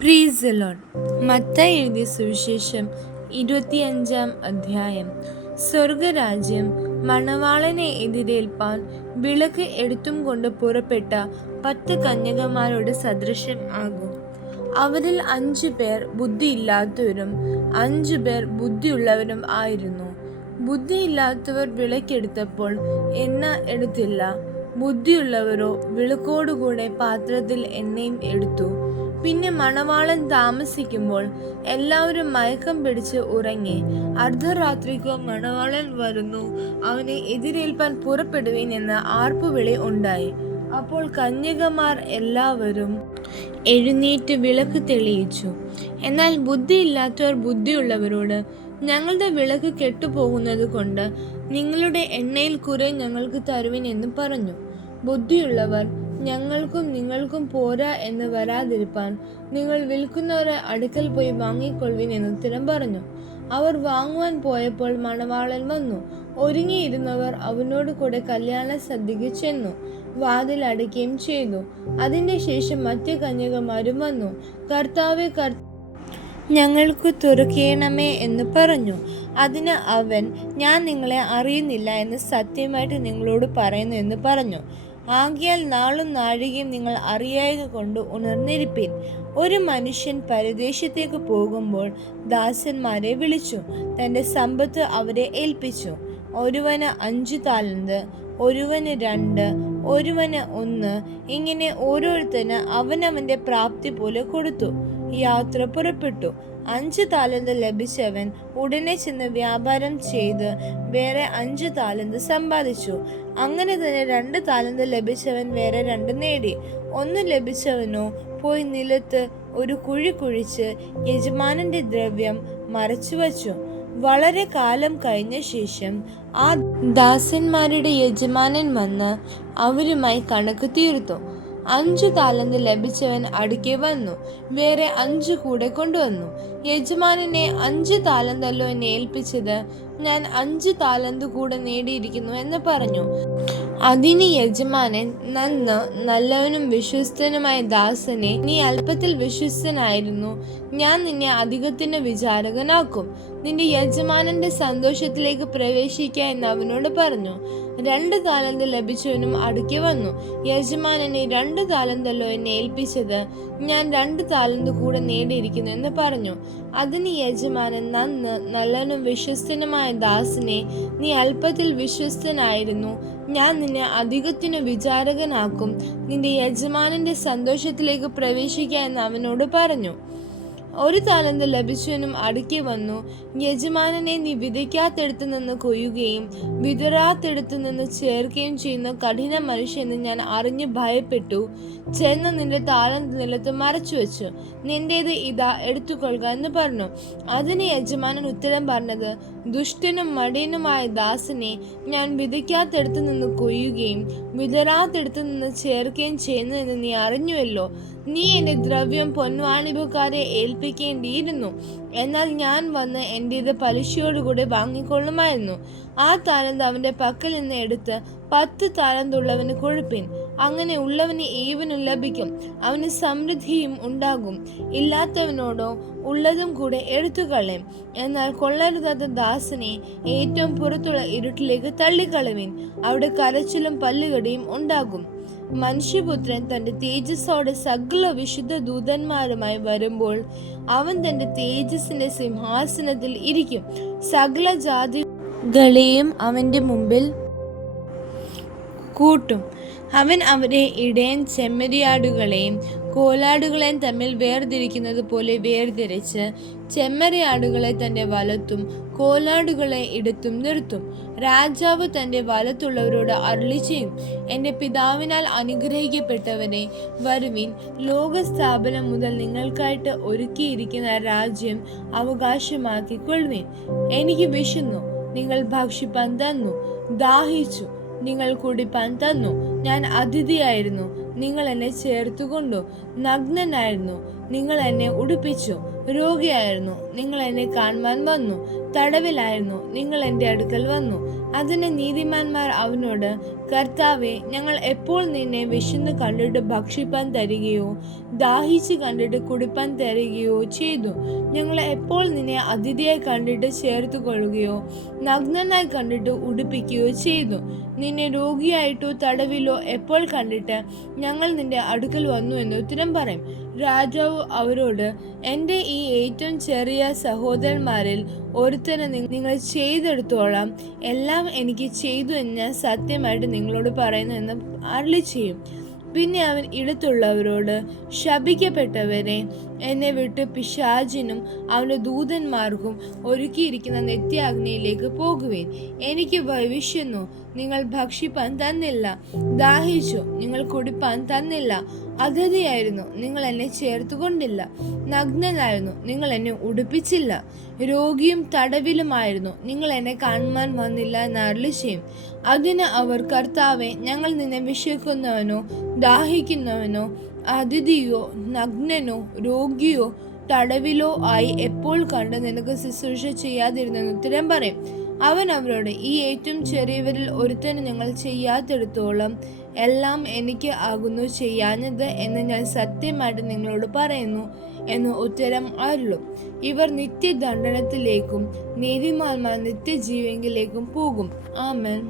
Praise the Lord. Mathai എഴുതിയ സുവിശേഷം 25 അധ്യായം. സ്വർഗരാജ്യം മണവാളനെ എതിരേൽപ്പാൻ വിളക്ക് എടുത്തും കൊണ്ട് പുറപ്പെട്ട 10 കന്യകമാരോട് സദൃശം ആകും. അവരിൽ 5 പേർ ബുദ്ധിയില്ലാത്തവരും 5 പേർ ബുദ്ധിയുള്ളവരും ആയിരുന്നു. ബുദ്ധിയില്ലാത്തവർ വിളക്കെടുത്തപ്പോൾ എണ്ണ എടുത്തില്ല. ബുദ്ധിയുള്ളവരോ വിളക്കോടുകൂടെ പാത്രത്തിൽ എണ്ണയും എടുത്തു. പിന്നെ മണവാളൻ താമസിക്കുമ്പോൾ എല്ലാവരും മയക്കം പിടിച്ച് ഉറങ്ങി. അർദ്ധരാത്രിക്കു മണവാളൻ വരുന്നു, അവനെ എതിരേൽപ്പാൻ പുറപ്പെടുവീൻ എന്ന് ആർപ്പുവിളി ഉണ്ടായി. അപ്പോൾ കന്യകമാർ എല്ലാവരും എഴുന്നേറ്റ് വിളക്ക് തെളിയിച്ചു. എന്നാൽ ബുദ്ധിയില്ലാത്തവർ ബുദ്ധിയുള്ളവരോട്, ഞങ്ങളുടെ വിളക്ക് കെട്ടുപോകുന്നത് കൊണ്ട് നിങ്ങളുടെ എണ്ണയിൽ കുറെ ഞങ്ങൾക്ക് തരുവിൻ എന്ന് പറഞ്ഞു. ബുദ്ധിയുള്ളവർ, ഞങ്ങൾക്കും നിങ്ങൾക്കും പോരാ എന്ന് വരാതിരിപ്പാൻ നിങ്ങൾ വിൽക്കുന്നവരെ അടുക്കൽ പോയി വാങ്ങിക്കൊള്ളുവിൻ എന്ന് ഉത്തരം പറഞ്ഞു. അവർ വാങ്ങുവാൻ പോയപ്പോൾ മണവാളൻ വന്നു. ഒരുങ്ങിയിരുന്നവർ അവനോട് കൂടെ കല്യാണ സദ്യക്ക് ചെന്നു, വാതിൽ അടയ്ക്കുകയും ചെയ്തു. അതിന്റെ ശേഷം മറ്റു കന്യകമാരും വന്നു, കർത്താവേ, ഞങ്ങൾക്ക് തുറക്കേണമേ എന്ന് പറഞ്ഞു. അതിന് അവൻ, ഞാൻ നിങ്ങളെ അറിയുന്നില്ല എന്ന് സത്യമായിട്ട് നിങ്ങളോട് പറയുന്നു എന്ന് പറഞ്ഞു. ആകയാൽ നാളും നാഴികയും നിങ്ങൾ അറിയായക കൊണ്ട് ഉണർന്നിരിപ്പിൻ. ഒരു മനുഷ്യൻ പരദേശത്തേക്ക് പോകുമ്പോൾ ദാസന്മാരെ വിളിച്ചു, തൻ്റെ സമ്പത്ത് അവരെ ഏൽപ്പിച്ചു. ഒരുവന് 5 താലന്ത്, ഒരുവന് 2, ഒരുവന് 1, ഇങ്ങനെ ഓരോരുത്തന് അവനവന്റെ പ്രാപ്തി പോലെ കൊടുത്തു. യാത്ര പുറപ്പെട്ടു. 5 താലന്ത് ലഭിച്ചവൻ ഉടനെ ചെന്ന് വ്യാപാരം ചെയ്ത് വേറെ 5 താലന്ത് സമ്പാദിച്ചു. അങ്ങനെ തന്നെ 2 താലന്ത് ലഭിച്ചവൻ വേറെ 2 നേടി. 1 ലഭിച്ചവനോ പോയി നിലത്ത് ഒരു കുഴി കുഴിച്ച് യജമാനന്റെ ദ്രവ്യം മറച്ചു വച്ചു. വളരെ കാലം കഴിഞ്ഞ ശേഷം ആ ദാസന്മാരുടെ യജമാനൻ വന്ന് അവരുമായി കണക്ക് തീർത്തു. 5 താലന്ത് ലഭിച്ചവൻ അടുക്കെ വന്നു, വേറെ 5 കൂടെ കൊണ്ടുവന്നു. യജമാനനെ 5 താലന്തല്ലോ എന്നെ ഏൽപ്പിച്ചത്, ഞാൻ 5 താലന്ത് കൂടെ നേടിയിരിക്കുന്നു എന്ന് പറഞ്ഞു. അതിന് യജമാനൻ, നല്ലവനും വിശ്വസ്തനുമായ ദാസനെ, നീ അല്പത്തിൽ വിശ്വസ്തനായിരുന്നു, ഞാൻ നിന്നെ അധികത്തിന് വിചാരകനാക്കും. നിന്റെ യജമാനന്റെ സന്തോഷത്തിലേക്ക് പ്രവേശിക്ക എന്ന് അവനോട് പറഞ്ഞു. 2 താലന്ത് ലഭിച്ചവനും അടുക്കെ വന്നു. യജമാനനെ, 2 താലന്തല്ലോ എന്നെ ഏൽപ്പിച്ചത്, ഞാൻ 2 താലന്ത് കൂടെ നേടിയിരിക്കുന്നു എന്ന് പറഞ്ഞു. അതിന് യജമാനൻ, നല്ലവനും വിശ്വസ്തനുമായ ദാസനെ, നീ അല്പത്തിൽ വിശ്വസ്തനായിരുന്നു, ഞാൻ നിന്നെ അധികത്തിനു വിചാരകനാക്കും. നിന്റെ യജമാനന്റെ സന്തോഷത്തിലേക്ക് പ്രവേശിക്ക എന്ന് അവനോട് പറഞ്ഞു. 1 താലന്ത് ലഭിച്ചവനും അടുക്കെ വന്നു. യജമാനനെ, നീ വിതയ്ക്കാത്തെടുത്തു നിന്ന് കൊയ്യുകയും വിതറാത്തെടുത്തു നിന്ന് ചേർക്കുകയും ചെയ്യുന്ന കഠിന മനുഷ്യനെന്ന് ഞാൻ അറിഞ്ഞ് ഭയപ്പെട്ടു. ചെന്ന് നിന്റെ താലന്ത് നിലത്ത് മറച്ചു വെച്ചു. നിന്റേത് ഇതാ, എടുത്തുകൊള്ളുക എന്ന് പറഞ്ഞു. അതിന് യജമാനൻ ഉത്തരം പറഞ്ഞത്, ദുഷ്ടനും മടിയനുമായ ദാസനെ, ഞാൻ വിതയ്ക്കാത്തെടുത്തു നിന്ന് കൊയ്യുകയും വിതറാത്തെടുത്തു നിന്ന് ചേർക്കുകയും ചെയ്യുന്നു എന്ന് നീ അറിഞ്ഞുവല്ലോ. നീ എൻ്റെ ദ്രവ്യം പൊൻവാണിഭക്കാരെ ഏൽപ്പിക്കേണ്ടിയിരുന്നു, എന്നാൽ ഞാൻ വന്ന് എൻ്റേത് പലിശയോടുകൂടെ വാങ്ങിക്കൊള്ളുമായിരുന്നു. ആ താലന്ത് അവൻ്റെ പക്കൽ നിന്ന് എടുത്ത് 10 താലന്തുള്ളവന് കൊടുപ്പിൻ. അങ്ങനെ ഉള്ളവന് ഈവനും ലഭിക്കും, അവന് സമൃദ്ധിയും ഉണ്ടാകും. ഇല്ലാത്തവനോടോ ഉള്ളതും കൂടെ എടുത്തുകളയും. എന്നാൽ കൊള്ളരുതാത്ത ദാസനെ ഏറ്റവും പുറത്തുള്ള ഇരുട്ടിലേക്ക് തള്ളിക്കളവിൻ, അവിടെ കരച്ചിലും പല്ലുകടിയും ഉണ്ടാകും. മനുഷ്യപുത്രൻ തന്റെ തേജസ്സോടെ സകല വിശുദ്ധ ദൂതന്മാരുമായി വരുമ്പോൾ അവൻ തന്റെ തേജസ്സിന്റെ സിംഹാസനത്തിൽ ഇരിക്കും. സകല ജാതികളെയും അവന്റെ മുമ്പിൽ കൂട്ടും. അവൻ അവരെ ഇടയൻ ചെമ്മരിയാടുകളെയും കോലാടുകളെയും തമ്മിൽ വേർതിരിക്കുന്നത് പോലെ വേർതിരിച്ച് ചെമ്മരിയാടുകളെ തന്റെ വലത്തും കോലാടുകളെ ഇടത്തും നിർത്തും. രാജാവ് തന്റെ വലത്തുള്ളവരോട് അരുളി ചെയ്യും, എൻ്റെ പിതാവിനാൽ അനുഗ്രഹിക്കപ്പെട്ടവരെ, വരുവിൻ, ലോകസ്ഥാപനം മുതൽ നിങ്ങൾക്കായിട്ട് ഒരുക്കിയിരിക്കുന്ന രാജ്യം അവകാശമാക്കിക്കൊള്ളുവിൻ. എനിക്ക് വിശന്നു, നിങ്ങൾ ഭക്ഷിപ്പാൻ തന്നു. ദാഹിച്ചു, നിങ്ങൾ കുടിപ്പാൻ തന്നു. ഞാൻ അതിഥിയായിരുന്നു, നിങ്ങൾ എന്നെ ചേർത്തുകൊണ്ടു. നഗ്നനായിരുന്നു, നിങ്ങൾ എന്നെ ഉടുപ്പിച്ചു. രോഗിയായിരുന്നു, നിങ്ങൾ എന്നെ കാണുവാൻ വന്നു. തടവിലായിരുന്നു, നിങ്ങൾ എൻ്റെ അടുക്കൽ വന്നു. അതിന് നീതിമാന്മാർ അവനോട്, കർത്താവേ, ഞങ്ങൾ എപ്പോൾ നിന്നെ വിശന്ന് കണ്ടിട്ട് ഭക്ഷിപ്പാൻ തരികയോ ദാഹിച്ച് കണ്ടിട്ട് കുടിപ്പാൻ തരികയോ ചെയ്തു? ഞങ്ങൾ എപ്പോൾ നിന്നെ അതിഥിയായി കണ്ടിട്ട് ചേർത്ത് കൊള്ളുകയോ നഗ്നനായി കണ്ടിട്ട് ഉടുപ്പിക്കുകയോ ചെയ്തു? നിന്നെ രോഗിയായിട്ടോ തടവിലോ എപ്പോൾ കണ്ടിട്ട് ഞങ്ങൾ നിന്റെ അടുക്കൽ വന്നു എന്ന് ഉത്തരം പറയും. രാജാവ് അവരോട്, എൻ്റെ ഈ ഏറ്റവും ചെറിയ സഹോദരന്മാരിൽ ഒരുത്തന് നിങ്ങൾ ചെയ്തെടുത്തോളം എല്ലാം എനിക്ക് ചെയ്തു എന്ന് ഞാൻ സത്യമായിട്ട് നിങ്ങളോട് പറയുന്നു എന്ന് അരുളി ചെയ്യും. പിന്നെ അവൻ ഇടത്തുള്ളവരോട്, ശപിക്കപ്പെട്ടവരെ, എന്നെ വിട്ട് പിശാചിനും അവൻ്റെ ദൂതന്മാർക്കും ഒരുക്കിയിരിക്കുന്ന നിത്യാഗ്നിയിലേക്ക് പോകുവേൻ. എനിക്ക് വിശന്നു, നിങ്ങൾ ഭക്ഷിപ്പാൻ തന്നില്ല; ദാഹിച്ചു, നിങ്ങൾ കുടിപ്പാൻ തന്നില്ല; അതിഥിയായിരുന്നു, നിങ്ങൾ എന്നെ ചേർത്തുകൊണ്ടില്ല; നഗ്നനായിരുന്നു, നിങ്ങൾ എന്നെ ഉടുപ്പിച്ചില്ല; രോഗിയും തടവിലുമായിരുന്നു, നിങ്ങൾ എന്നെ കാണുവാൻ വന്നില്ല എന്ന് അരുളി ചെയ്യും. അതിന് അവർ, കർത്താവേ, ഞങ്ങൾ നിന്നെ വിശക്കുന്നവനോ ദാഹിക്കുന്നവനോ അതിഥിയോ നഗ്നനോ രോഗിയോ തടവിലോ ആയി എപ്പോൾ കണ്ട് നിനക്ക് ശുശ്രൂഷ ചെയ്യാതിരുന്നെന്ന് ഉത്തരം പറയും. അവൻ അവരോട്, ഈ ഏറ്റവും ചെറിയവരിൽ ഒരുത്തന് നിങ്ങൾ ചെയ്യാത്തിടത്തോളം എല്ലാം എനിക്ക് ആകുന്നു ചെയ്യാഞ്ഞത് എന്ന് ഞാൻ സത്യമായിട്ട് നിങ്ങളോട് പറയുന്നു എന്ന് ഉത്തരം അരുളും. ഇവർ നിത്യദണ്ഡനത്തിലേക്കും നീതിമാന്മാർ നിത്യജീവങ്കിലേക്കും പോകും. ആമേൻ.